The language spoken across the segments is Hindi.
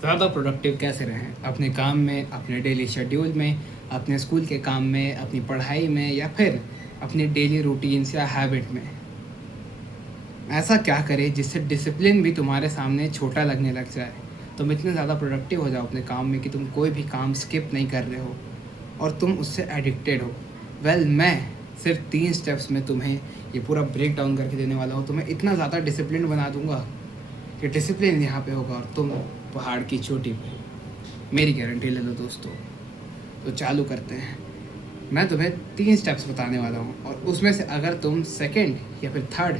ज़्यादा प्रोडक्टिव कैसे रहें अपने काम में, अपने डेली शेड्यूल में, अपने स्कूल के काम में, अपनी पढ़ाई में, या फिर अपने डेली रूटीन्स या हैबिट में। ऐसा क्या करें जिससे डिसिप्लिन भी तुम्हारे सामने छोटा लगने लग जाए। तुम इतने ज़्यादा प्रोडक्टिव हो जाओ अपने काम में कि तुम कोई भी काम स्किप नहीं कर रहे हो और तुम उससे एडिक्टेड हो। मैं सिर्फ 3 स्टेप्स में तुम्हें ये पूरा ब्रेक डाउन करके देने वाला हूँ। तुम्हें इतना ज़्यादा डिसिप्लिन बना दूंगा कि डिसिप्लिन यहाँ पे होगा और तुम पहाड़ की चोटी पे। मेरी गारंटी ले लो दोस्तों। तो चालू करते हैं। मैं तुम्हें 3 स्टेप्स बताने वाला हूँ और उसमें से अगर तुम सेकंड या फिर थर्ड,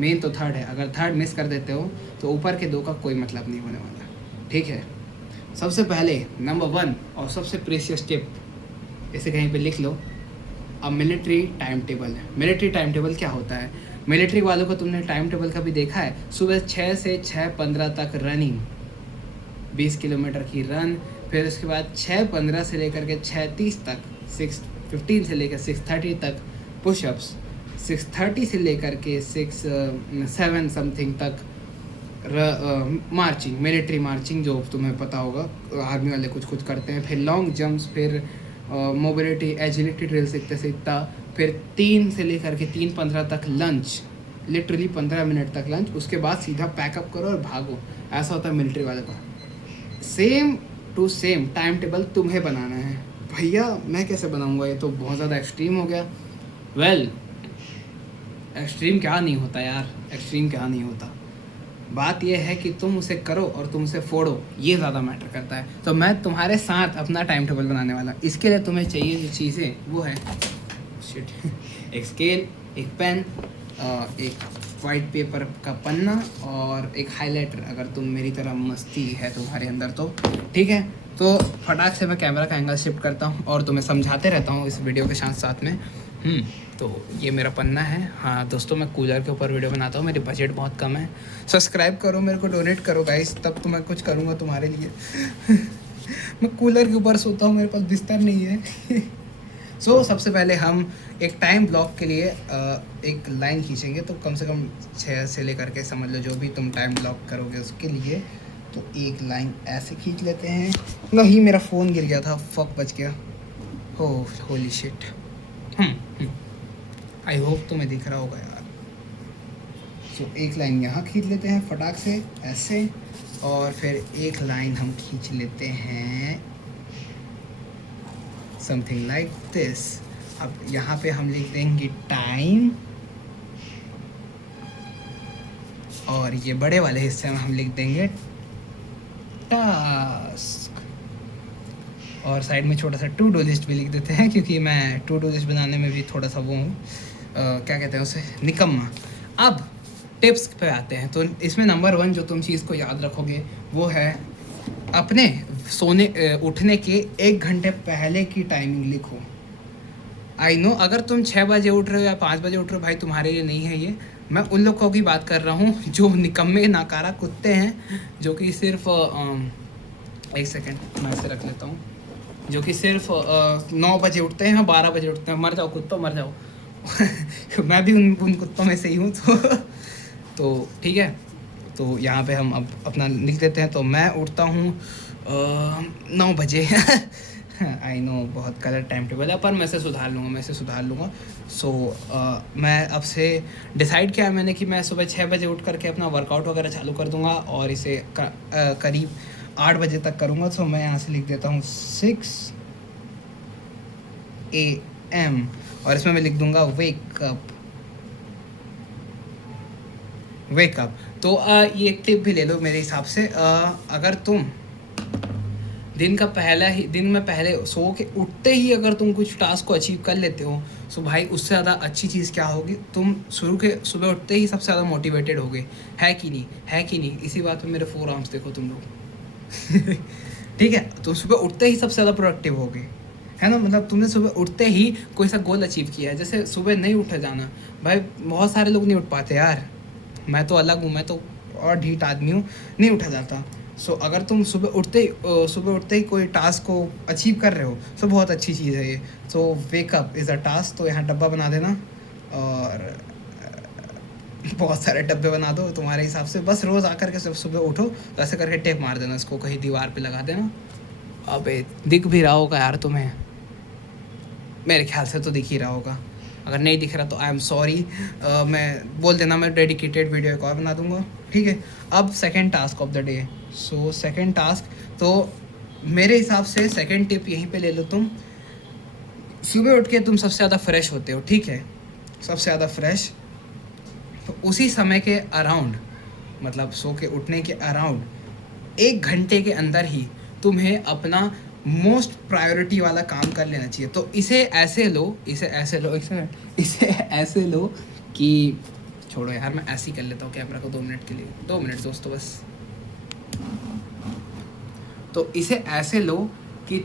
मेन तो थर्ड है, अगर थर्ड मिस कर देते हो तो ऊपर के 2 का कोई मतलब नहीं होने वाला। ठीक है। सबसे पहले नंबर 1 और सबसे प्रीशियस टिप, इसे कहीं पे लिख लो। अब military time table. Military time table क्या होता है? मिलिट्री वालों को तुमने टाइम टेबल कभी देखा है? सुबह 6 से 6:15 तक रनिंग, 20 किलोमीटर की रन। फिर उसके बाद 6:15 से लेकर के 6:30 तक, 6:15 से लेकर 6:30 तक पुशअप्स, 6:30 से लेकर के 7 समथिंग तक मार्चिंग, मिलिट्री मार्चिंग, जो तुम्हें पता होगा आर्मी वाले कुछ कुछ करते हैं। फिर लॉन्ग जंप्स, फिर मोबिलिटी एजिलिटी ड्रिल सीखते सीखता, फिर 3 से लेकर के 3:15 तक लंच, लिटरली 15 मिनट तक लंच। उसके बाद सीधा पैकअप करो और भागो। ऐसा होता है मिलिट्री वाले का। Same to same time table तुम्हें बनाना है। भैया मैं कैसे बनाऊंगा, ये तो बहुत ज़्यादा एक्सट्रीम हो गया। एक्सट्रीम क्या नहीं होता यार, एक्सट्रीम क्या नहीं होता। बात यह है कि तुम उसे करो और तुम उसे फोड़ो, ये ज़्यादा मैटर करता है। तो मैं तुम्हारे साथ अपना टाइम टेबल बनाने वाला। इसके लिए तुम्हें चाहिए जो चीज़ें वो है शिट एक स्केल, एक पेन, एक वाइट पेपर का पन्ना और एक हाइलाइटर, अगर तुम मेरी तरह मस्ती है तुम्हारे अंदर तो। ठीक है। तो फटाक से मैं कैमरा का एंगल शिफ्ट करता हूँ और तुम्हें समझाते रहता हूँ इस वीडियो के साथ साथ में। तो ये मेरा पन्ना है। हाँ दोस्तों, मैं कूलर के ऊपर वीडियो बनाता हूँ, मेरी बजट बहुत कम है। सब्सक्राइब करो, मेरे को डोनेट करो गाइस, तब तो मैं कुछ करूँगा तुम्हारे लिए। मैं कूलर के ऊपर सोता हूँ, मेरे पास बिस्तर नहीं है। सबसे पहले हम एक टाइम ब्लॉक के लिए एक लाइन खींचेंगे। तो कम से कम 6 से लेकर के समझ लो जो भी तुम टाइम ब्लॉक करोगे उसके लिए। तो एक लाइन ऐसे खींच लेते हैं। नहीं, मेरा फ़ोन गिर गया था, फक बच गया। हो होली शिट। आई होप तुम्हें दिख रहा होगा यार। एक लाइन यहाँ खींच लेते हैं फटाक से ऐसे, और फिर एक लाइन हम खींच लेते हैं समथिंग लाइक दिस। अब यहाँ पे हम लिख देंगे टाइम, और ये बड़े वाले हिस्से में हम लिख देंगे टास्क, और साइड में छोटा सा टू डू लिस्ट भी लिख देते हैं, क्योंकि मैं टू डू लिस्ट बनाने में भी थोड़ा सा वो हूँ, क्या कहते हैं उसे, निकम्मा। अब टिप्स पे आते हैं। तो इसमें नंबर 1 जो तुम चीज़ को याद रखोगे वो है अपने उठने के 1 घंटे पहले की टाइमिंग लिखो। आई नो अगर तुम 6 बजे उठ रहे हो या 5 बजे उठ रहे हो, भाई तुम्हारे लिए नहीं है ये। मैं उन लोगों की बात कर रहा हूँ जो निकम्मे नाकारा कुत्ते हैं, जो कि सिर्फ 1 सेकेंड मैं इसे रख लेता हूँ, जो कि सिर्फ 9 बजे उठते हैं, 12 बजे उठते हैं। मर जाओ कुत्तों, मर जाओ। मैं भी उन कुत्तों में से ही हूँ। तो ठीक है। तो यहाँ पे हम अब अपना लिख देते हैं। तो मैं उठता हूँ 9 बजे। आई नो बहुत गलत टाइम टेबल है, पर मैं इसे सुधार लूँगा। मैं अब से डिसाइड किया है मैंने कि मैं सुबह 6 बजे उठ करके अपना वर्कआउट वगैरह चालू कर दूँगा और इसे करीब 8 बजे तक करूँगा। तो मैं यहाँ से लिख देता हूँ 6 AM, और इसमें मैं लिख दूँगा वेक अप। तो ये एक टिप भी ले लो मेरे हिसाब से। अगर तुम दिन में पहले सो के उठते ही अगर तुम कुछ टास्क को अचीव कर लेते हो, तो भाई उससे ज़्यादा अच्छी चीज़ क्या होगी। तुम सुबह उठते ही सबसे ज़्यादा मोटिवेटेड होगे, है कि नहीं। इसी बात पे मेरे 4 आर्म्स देखो तुम लोग। ठीक है। तो सुबह उठते ही सबसे ज़्यादा प्रोडक्टिव होगे, है ना। मतलब तुमने सुबह उठते ही कोई सा गोल अचीव किया है। जैसे सुबह नहीं उठा जाना, भाई बहुत सारे लोग नहीं उठ पाते यार। मैं तो अलग हूँ, मैं तो और ढीठ आदमी हूँ, नहीं उठा जाता। अगर तुम सुबह उठते ही कोई टास्क को अचीव कर रहे हो, तो बहुत अच्छी चीज़ है ये। Wake up is a task. तो यहाँ डब्बा बना देना, और बहुत सारे डब्बे बना दो तुम्हारे हिसाब से, बस रोज़ आकर के सुबह उठो तो ऐसे करके टेप मार देना, इसको कहीं दीवार पे लगा देना। अबे दिख भी रहा होगा यार तुम्हें, मेरे ख्याल से तो दिख ही रहा होगा, अगर नहीं दिख रहा तो आई एम सॉरी। मैं बोल देना, मैं डेडिकेटेड वीडियो एक और बना दूंगा, ठीक है। अब second task of the day. So second task, तो मेरे हिसाब से सेकंड टिप यहीं पे ले लो तुम। सुबह उठ के तुम सबसे ज़्यादा फ्रेश होते हो, ठीक है, सबसे ज़्यादा फ्रेश, तो उसी समय के अराउंड, मतलब सो के उठने के अराउंड 1 घंटे के अंदर ही तुम्हें अपना मोस्ट प्रायोरिटी वाला काम कर लेना चाहिए। तो इसे ऐसे लो, इसे ऐसे लो कि, छोड़ो यार मैं ऐसे ही कर लेता हूँ कैमरा को 2 मिनट के लिए, 2 मिनट दोस्तों बस। तो इसे ऐसे लो कि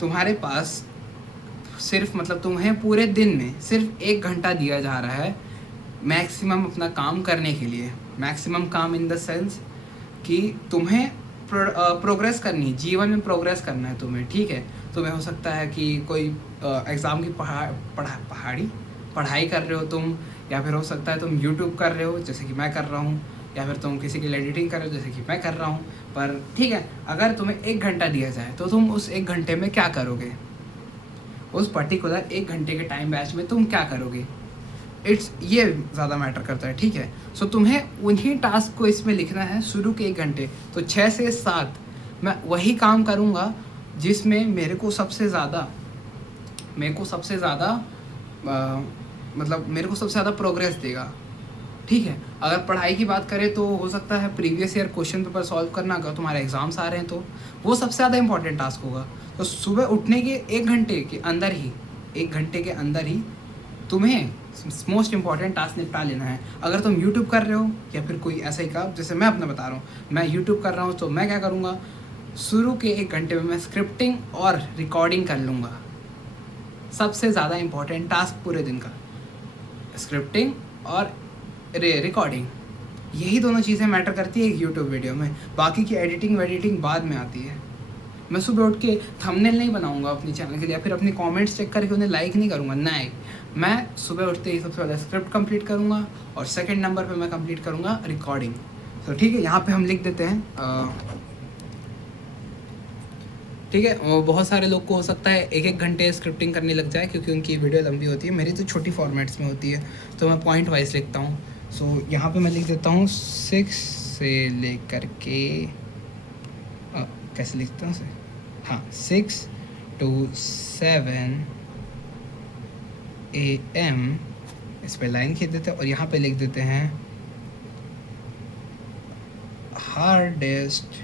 तुम्हारे पास सिर्फ, मतलब तुम्हें पूरे दिन में सिर्फ 1 घंटा दिया जा रहा है मैक्सिमम अपना काम करने के लिए। मैक्सिमम काम इन द सेंस कि तुम्हें प्रोग्रेस करनी है, जीवन में प्रोग्रेस करना है तुम्हें, ठीक है। तुम्हें हो सकता है कि कोई एग्ज़ाम की पढ़ाई कर रहे हो तुम, या फिर हो सकता है तुम यूट्यूब कर रहे हो जैसे कि मैं कर रहा हूँ, या फिर तुम किसी की एडिटिंग कर रहे हो जैसे कि मैं कर रहा हूँ। पर ठीक है, अगर तुम्हें 1 घंटा दिया जाए तो तुम उस 1 घंटे में क्या करोगे, उस पर्टिकुलर 1 घंटे के टाइम बैच में तुम क्या करोगे, ये ज़्यादा मैटर करता है, ठीक है। सो तुम्हें उन्हीं टास्क को इसमें लिखना है शुरू के 1 घंटे। तो 6 से 7 मैं वही काम करूँगा जिसमें मेरे को सबसे ज़्यादा प्रोग्रेस देगा, ठीक है। अगर पढ़ाई की बात करें तो हो सकता है previous year question paper solve करना, अगर तुम्हारे एग्ज़ाम्स आ रहे हैं तो वो सबसे ज़्यादा इंपॉर्टेंट टास्क होगा। तो सुबह उठने के 1 घंटे के अंदर ही तुम्हें मोस्ट इंपॉर्टेंट टास्क निपटा लेना है। अगर तुम यूट्यूब कर रहे हो या फिर कोई ऐसा ही काम, जैसे मैं अपना बता रहा हूँ, मैं यूट्यूब कर रहा हूँ, तो मैं क्या करूँगा, शुरू के 1 घंटे में मैं स्क्रिप्टिंग और रिकॉर्डिंग कर लूँगा। सबसे ज़्यादा इंपॉर्टेंट टास्क पूरे दिन का स्क्रिप्टिंग और रिकॉर्डिंग, यही दोनों चीज़ें मैटर करती है एक यूट्यूब वीडियो में। बाकी की एडिटिंग बाद में आती है। मैं सुबह उठ के थंबनेल नहीं बनाऊंगा अपने चैनल के लिए, या फिर अपने कमेंट्स चेक करके उन्हें लाइक नहीं करूंगा, नहीं। मैं सुबह उठते ही सबसे पहले स्क्रिप्ट कंप्लीट करूंगा और सेकंड नंबर पे मैं कंप्लीट करूंगा रिकॉर्डिंग। तो ठीक है, यहाँ पे हम लिख देते हैं, ठीक है। और बहुत सारे लोग को हो सकता है 1-1 घंटे स्क्रिप्टिंग करने लग जाए क्योंकि उनकी वीडियो लंबी होती है, मेरी तो छोटी फॉर्मेट्स में होती है, तो मैं पॉइंट वाइज लिखता हूँ। सो यहाँ पे मैं लिख देता हूँ 6 से लेकर के, कैसे लिखता हूँ सर, हाँ, 6 to 7 AM, इस पे लाइन खींच देते हैं और यहाँ पे लिख देते हैं हार्डेस्ट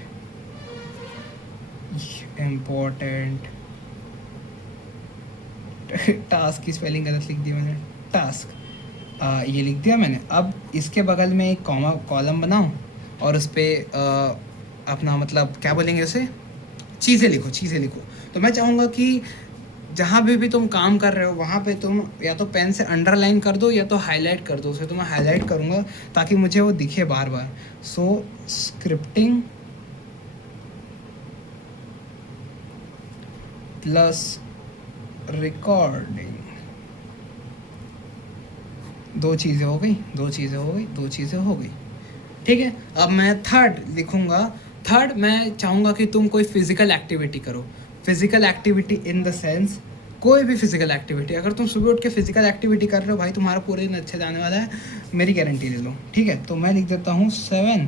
इम्पोर्टेंट टास्क की स्पेलिंग गलत लिख दी मैंने, टास्क ये लिख दिया मैंने। अब इसके बगल में एक कॉलम बनाऊं और उस पर अपना, मतलब क्या बोलेंगे उसे, चीज़ें लिखो। तो मैं चाहूँगा कि जहाँ भी तुम काम कर रहे हो वहाँ पे तुम या तो पेन से अंडरलाइन कर दो या तो हाईलाइट कर दो उसे। तो मैं हाईलाइट करूँगा ताकि मुझे वो दिखे बार बार। सो स्क्रिप्टिंग प्लस रिकॉर्डिंग, 2 चीज़ें हो गई, ठीक है। अब मैं थर्ड लिखूँगा। थर्ड, मैं चाहूँगा कि तुम कोई फिज़िकल एक्टिविटी करो। Physical activity in the sense कोई भी फिज़िकल एक्टिविटी। अगर तुम सुबह उठ के फिज़िकल एक्टिविटी कर रहे हो भाई, तुम्हारा पूरे दिन अच्छा जाने वाला है, मेरी गारंटी ले लो, ठीक है। तो मैं लिख देता हूँ 7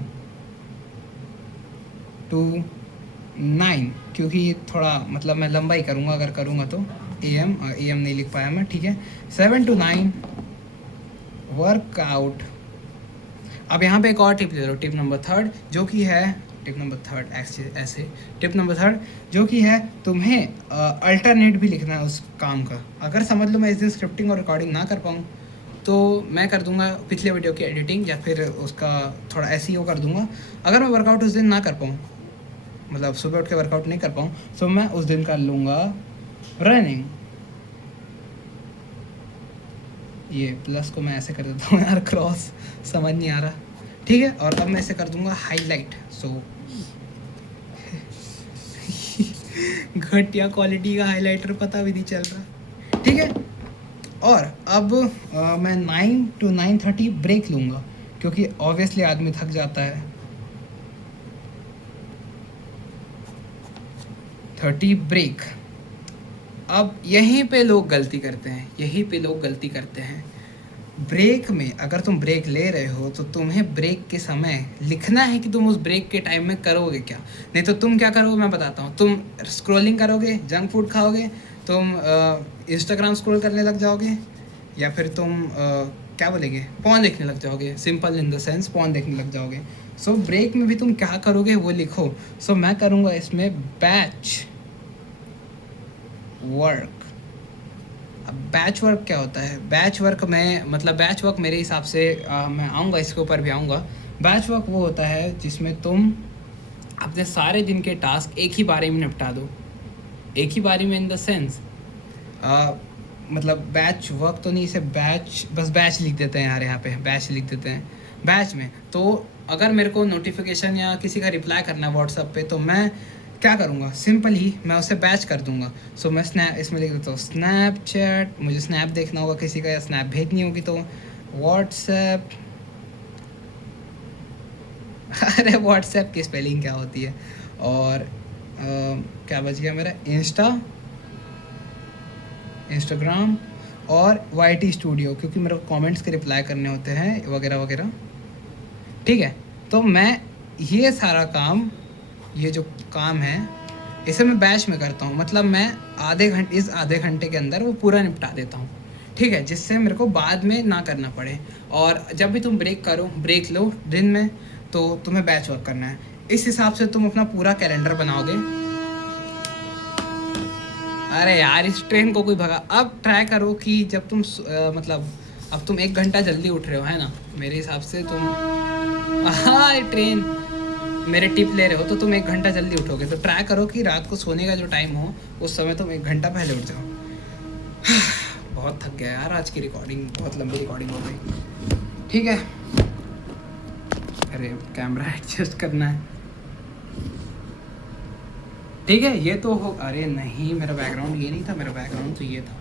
to 9, क्योंकि थोड़ा मतलब मैं लंबा ही करूँगा अगर करूँगा तो। AM नहीं लिख पाया मैं, ठीक है। 7 to 9 वर्कआउट। अब यहाँ पे एक और टिप ले लो, टिप नंबर थर्ड, जो कि है टिप नंबर थर्ड जो कि है तुम्हें अल्टरनेट भी लिखना है उस काम का। अगर समझ लो मैं इस दिन स्क्रिप्टिंग और रिकॉर्डिंग ना कर पाऊँ तो मैं कर दूंगा पिछले वीडियो की एडिटिंग, या फिर उसका थोड़ा SEO कर दूंगा। अगर मैं वर्कआउट उस दिन ना कर पाऊँ, मतलब सुबह उठ के वर्कआउट नहीं कर पाऊँ, तो मैं उस दिन कर लूँगा रनिंग। ये प्लस को मैं ऐसे कर देता हूँ यार, क्रॉस समझ नहीं आ रहा, ठीक है। और अब मैं इसे कर दूंगा हाईलाइट। सो घटिया क्वालिटी का हाइलाइटर पता भी नहीं चल रहा, ठीक है। और अब मैं 9 to 9:30 ब्रेक लूँगा, क्योंकि ऑब्वियसली आदमी थक जाता है। 30 ब्रेक। अब यहीं पे लोग गलती करते हैं, यहीं पे लोग गलती करते हैं। ब्रेक में अगर तुम ब्रेक ले रहे हो तो तुम्हें ब्रेक के समय लिखना है कि तुम उस ब्रेक के टाइम में करोगे क्या। नहीं तो तुम क्या करोगे मैं बताता हूँ। तुम स्क्रॉलिंग करोगे, जंक फूड खाओगे, तुम इंस्टाग्राम स्क्रॉल करने लग जाओगे, या फिर तुम क्या बोलेंगे, पॉन देखने लग जाओगे। Simple in the sense porn देखने लग जाओगे। सो ब्रेक में भी तुम क्या करोगे वो लिखो। सो मैं करूँगा इसमें बैच वर्क। अब बैच वर्क क्या होता है? बैच वर्क में मतलब बैच वर्क मेरे हिसाब से मैं आऊँगा, इसके ऊपर भी आऊँगा। बैच वर्क वो होता है जिसमें तुम अपने सारे दिन के टास्क एक ही बारी में निपटा दो। एक ही बारी में इन द सेंस मतलब बैच वर्क तो नहीं, इसे बैच, बस बैच लिख देते हैं यार, यहाँ पे बैच लिख देते हैं। बैच में तो अगर मेरे को नोटिफिकेशन या किसी का रिप्लाई करना है व्हाट्सएप पे, तो मैं क्या करूँगा, सिंपल ही मैं उसे बैच कर दूँगा। सो मैं स्नैप इसमें लिख देता हूँ स्नैपचैट, मुझे स्नैप देखना होगा किसी का या स्नैप भेजनी होगी तो व्हाट्सएप। अरे व्हाट्सएप की स्पेलिंग क्या होती है? और क्या बच गया मेरा, इंस्टाग्राम और YT स्टूडियो, क्योंकि मेरे को कमेंट्स के रिप्लाई करने होते हैं वगैरह वगैरह। ठीक है, तो मैं ये सारा काम, ये जो काम है इसे मैं बैच में करता हूँ। मतलब मैं इस आधे घंटे के अंदर वो पूरा निपटा देता हूँ। ठीक है, जिससे मेरे को बाद में ना करना पड़े। और जब भी तुम ब्रेक लो दिन में, तो तुम्हें बैच वर्क करना है। इस हिसाब से तुम अपना पूरा कैलेंडर बनाओगे। अरे यार इस ट्रेन को कोई भगा। अब ट्राई करो कि जब तुम मतलब अब तुम 1 घंटा जल्दी उठ रहे हो, है ना, मेरे हिसाब से तुम, हाँ ट्रेन मेरे टिप ले रहे हो, तो तुम 1 घंटा जल्दी उठोगे। तो ट्राई करो कि रात को सोने का जो टाइम हो उस समय तुम 1 घंटा पहले उठ जाओ। बहुत थक गया यार, आज की रिकॉर्डिंग बहुत लंबी रिकॉर्डिंग हो गई। ठीक है, अरे कैमरा एडजस्ट करना है। ठीक है, ये तो हो, अरे नहीं मेरा बैकग्राउंड ये नहीं था, मेरा बैकग्राउंड तो ये था।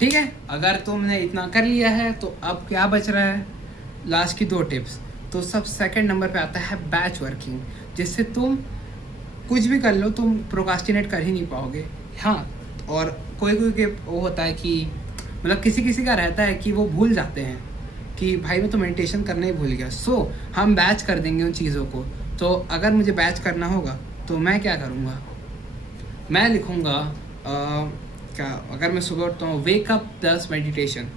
ठीक है, अगर तुमने इतना कर लिया है तो अब क्या बच रहा है, लास्ट की 2 टिप्स। तो सब सेकंड नंबर पे आता है बैच वर्किंग, जिससे तुम कुछ भी कर लो तुम प्रोकास्टिनेट कर ही नहीं पाओगे। हाँ, और कोई के वो होता है कि मतलब किसी किसी का रहता है कि वो भूल जाते हैं कि भाई मैं तो मेडिटेशन करना ही भूल गया। सो हम बैच कर देंगे उन चीज़ों को। तो अगर मुझे बैच करना होगा तो मैं क्या करूँगा, मैं लिखूँगा क्या, अगर मैं सुबह उठता हूँ वेक अप प्लस मेडिटेशन।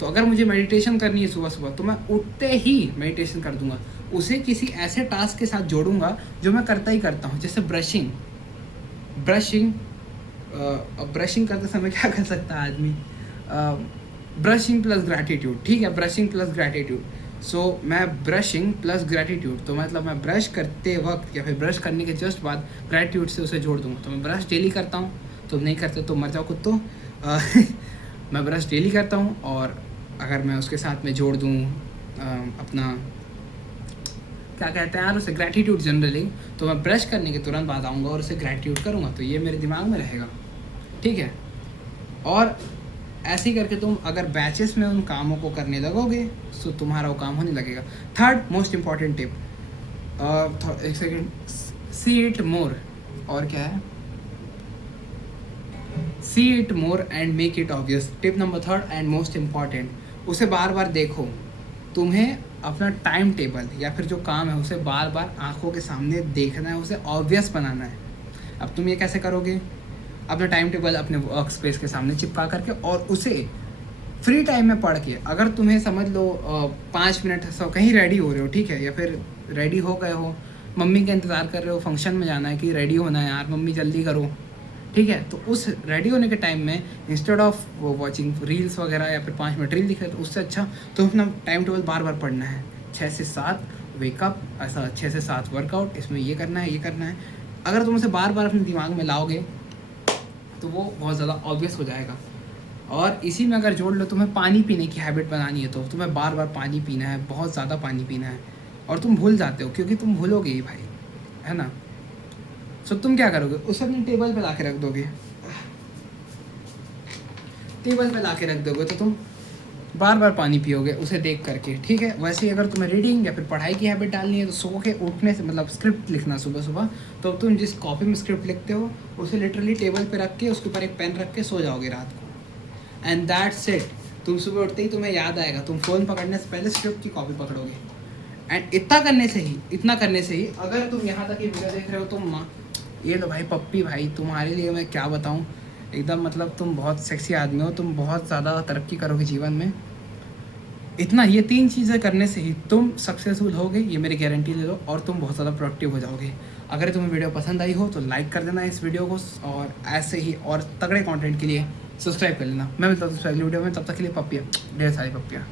तो अगर मुझे मेडिटेशन करनी है सुबह सुबह, तो मैं उठते ही मेडिटेशन कर दूँगा। उसे किसी ऐसे टास्क के साथ जोड़ूंगा जो मैं करता ही करता हूँ, जैसे ब्रशिंग। अब ब्रशिंग करते समय क्या कर सकता है आदमी, ब्रशिंग प्लस ग्रैटिट्यूड। ठीक है, ब्रशिंग प्लस ग्रैटिट्यूड। सो मैं ब्रशिंग प्लस ग्रैटिट्यूड, तो मतलब मैं ब्रश करते वक्त या फिर ब्रश करने के जस्ट बाद ग्रैटिट्यूड से उसे जोड़ दूँगा। तो मैं ब्रश डेली करता हूँ, तुम नहीं करते तो मर जाओ कुत्तों। मैं ब्रश डेली करता हूँ, और अगर मैं उसके साथ में जोड़ दूँ अपना क्या कहते हैं यार उसे, ग्रैटिट्यूड जनरली, तो मैं ब्रश करने के तुरंत बाद आऊँगा और उसे ग्रैटिट्यूड करूँगा। तो ये मेरे दिमाग में रहेगा। ठीक है, और ऐसे ही करके तुम अगर बैचेस में उन कामों को करने लगोगे तो तुम्हारा वो काम होने लगेगा। थर्ड मोस्ट इम्पॉर्टेंट टिप, एक सेकेंड, सी इट मोर, और क्या है, see it more and make it obvious. Tip number 3 and most important, उसे बार बार देखो। तुम्हें अपना टाइम टेबल या फिर जो काम है उसे बार बार आंखों के सामने देखना है, उसे ऑब्वियस बनाना है। अब तुम ये कैसे करोगे, अपना टाइम टेबल अपने वर्क स्पेस के सामने चिपका करके और उसे फ्री टाइम में पढ़ के, अगर तुम्हें समझ लो 5 मिनट कहीं रेडी हो रहे हो, ठीक है, या फिर रेडी हो गए हो, मम्मी का इंतज़ार कर रहे हो, फंक्शन में जाना है कि रेडी होना है यार मम्मी जल्दी करो, ठीक है, तो उस रेडी होने के टाइम में इंस्टेड ऑफ वॉचिंग रील्स वगैरह या फिर 5 मिनट रील दिख रहे, तो उससे अच्छा तो अपना टाइम टेबल बार बार पढ़ना है। 6 से 7 वेकअप, ऐसा 6 से 7 वर्कआउट, इसमें ये करना है ये करना है। अगर तुम उसे बार बार अपने दिमाग में लाओगे तो वो बहुत ज़्यादा ऑब्वियस हो जाएगा। और इसी में अगर जोड़ लो, तुम्हें पानी पीने की हैबिट बनानी है तो तुम्हें बार बार पानी पीना है, बहुत ज़्यादा पानी पीना है, और तुम भूल जाते हो क्योंकि तुम भूलोगे ही भाई, है ना। सो तुम क्या करोगे, उसे अपने टेबल पे ला के रख दोगे। टेबल पे ला के रख दोगे तो तुम बार बार पानी पियोगे उसे देख करके, ठीक है। वैसे ही अगर तुम्हें रीडिंग या फिर पढ़ाई की हैबिट डालनी है तो सो के उठने से मतलब स्क्रिप्ट लिखना सुबह सुबह, तो तुम जिस कॉपी में स्क्रिप्ट लिखते हो उसे लिटरली टेबल पे रख के उसके ऊपर एक पेन रख के सो जाओगे रात को, एंड दैट्स इट। तुम सुबह उठते ही तुम्हें याद आएगा, तुम फ़ोन पकड़ने से पहले स्क्रिप्ट की कॉपी पकड़ोगे। एंड इतना करने से ही अगर तुम यहाँ तक ये वीडियो देख रहे हो, तुम ये लो भाई पप्पी भाई, तुम्हारे लिए मैं क्या बताऊँ, एकदम मतलब तुम बहुत सेक्सी आदमी हो, तुम बहुत ज़्यादा तरक्की करोगे जीवन में। इतना ये 3 चीज़ें करने से ही तुम सक्सेसफुल होगे, ये मेरी गारंटी ले लो, और तुम बहुत ज़्यादा प्रोडक्टिव हो जाओगे। अगर तुम्हें वीडियो पसंद आई हो तो लाइक कर देना इस वीडियो को, और ऐसे ही और तगड़े कंटेंट के लिए सब्सक्राइब कर लेना। मैं मिलता हूँ अगली वीडियो में, तब तक के लिए पप्पियाँ, ढेर सारी पप्पियाँ।